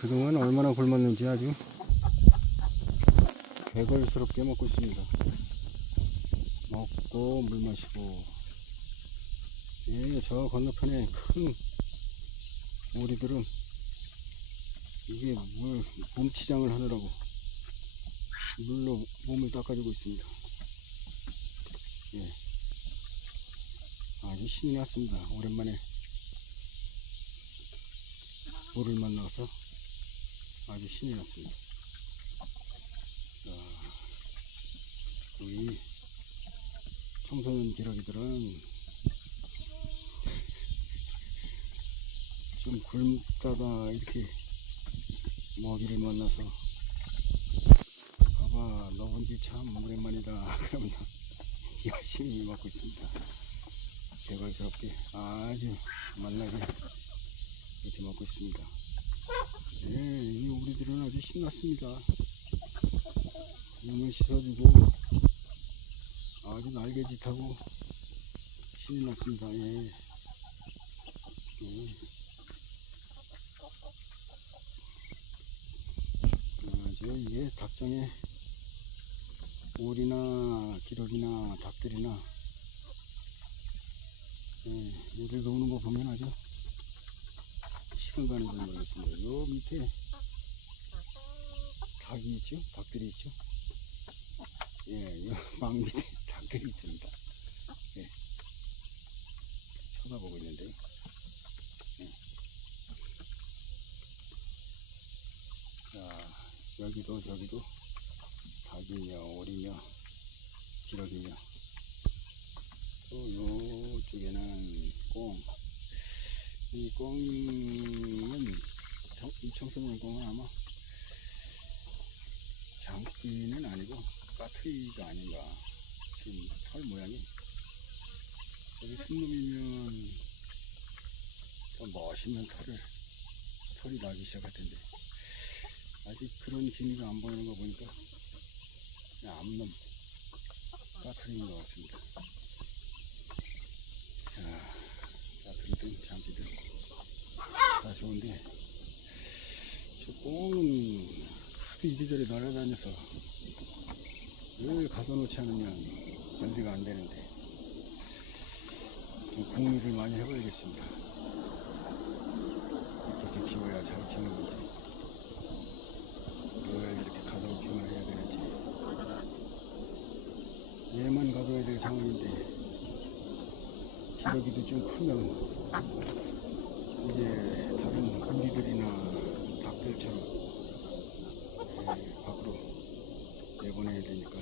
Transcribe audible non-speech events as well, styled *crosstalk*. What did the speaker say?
그동안 얼마나 굶었는지 아주 개걸스럽게 먹고 있습니다. 먹고 물 마시고 예, 저 건너편에 큰 오리들은 이게 물 몸치장을 하느라고 물로 몸을 닦아주고 있습니다. 예. 아주 신이 났습니다. 오랜만에 물을 만나서 아주 신이 났습니다. 자, 우리 청소년 기러기들은 *laughs* 좀 굶다가 이렇게 먹이를 만나서 봐봐 너 본지 참 오랜만이다 *laughs* 그러면서 열심히 먹고 있습니다. 개걸스럽게 아주 만나게 이렇게 먹고 있습니다. 네, 이 우리들은 아주 신났습니다. 몸을 씻어주고 아주 날개짓하고 신이 났습니다. 예. 예. 아주 이게 닭장에 오리나 기러기나 닭들이나 예, 얘들 노는 거 보면 아주 시간 가는 줄 모르겠습니다. 요 밑에 닭이 있죠? 닭들이 있죠? 예, 요망 *laughs* 밑에 닭들이 있습니다. 예. 쳐다보고 있는데요. 예. 자, 여기도 저기도 닭이며 오리며 기러기며 또 요쪽에는 꽁. 이 꽁은 청- 이 청소년 꽁은 아마 장기는 아니고 까트리가 아닌가 지금 털 모양이. 여기 순놈이면 더 멋있는 털을 털이 나기 시작할 텐데. 아직 그런 기미가 안 보이는 거 보니까 암놈 까트리인 것 같습니다 자 까트리든 장기든 다 좋은데 저 꽁은 하도 이리저리 날아다녀서 늘 가둬놓지 않으면 관리가 안 되는데 좀 궁리를 많이 해봐야겠습니다. 어떻게 키워야 잘 키우는 건지 늘 이렇게 가둬놓기만 해야 되는지 얘만 가둬야 될 상황인데 기러기도 좀 크면 이제 다른 우리들이나 닭들처럼 예, 밖으로 내보내야 되니까